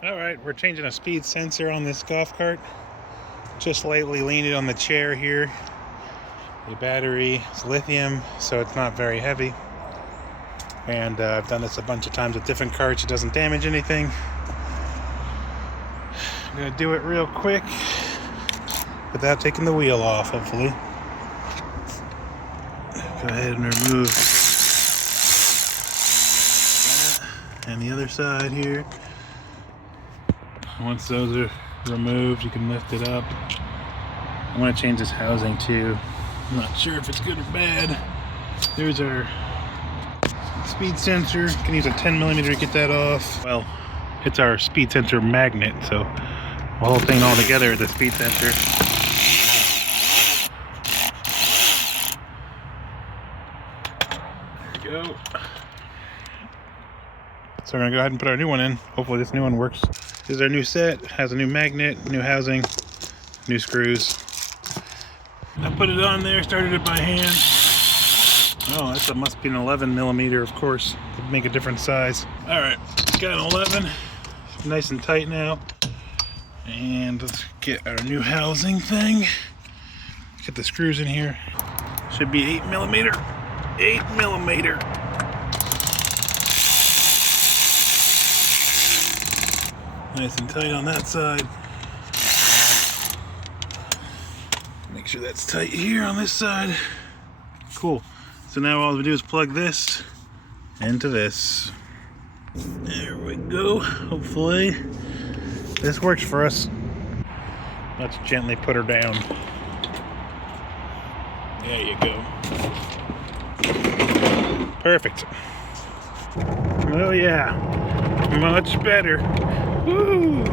Alright, we're changing a speed sensor on this golf cart. Just lightly leaned it on the chair here. The battery is lithium, so it's not very heavy. And I've done this a bunch of times with different carts. It doesn't damage anything. I'm going to do it real quick without taking the wheel off, hopefully. Go ahead and remove that. And the other side here. Once those are removed, you can lift it up. I want to change this housing too. I'm not sure if it's good or bad. There's our speed sensor. You can use a 10mm to get that off. Well, it's our speed sensor magnet, so the whole thing all together is a speed sensor. There we go. So we're gonna go ahead and put our new one in. Hopefully this new one works. This is our new set. It has a new magnet, new housing, new screws. I put it on there, started it by hand. Oh, that must be an 11mm, of course, to make a different size. All right, got an 11, nice and tight now. And let's get our new housing thing. Get the screws in here. Should be 8mm, 8mm. Nice and tight on that side. Make sure that's tight here on this side. Cool. So now all we do is plug this into this. There we go. Hopefully this works for us. Let's gently put her down. There you go. Perfect. Oh yeah. Much better. Woo!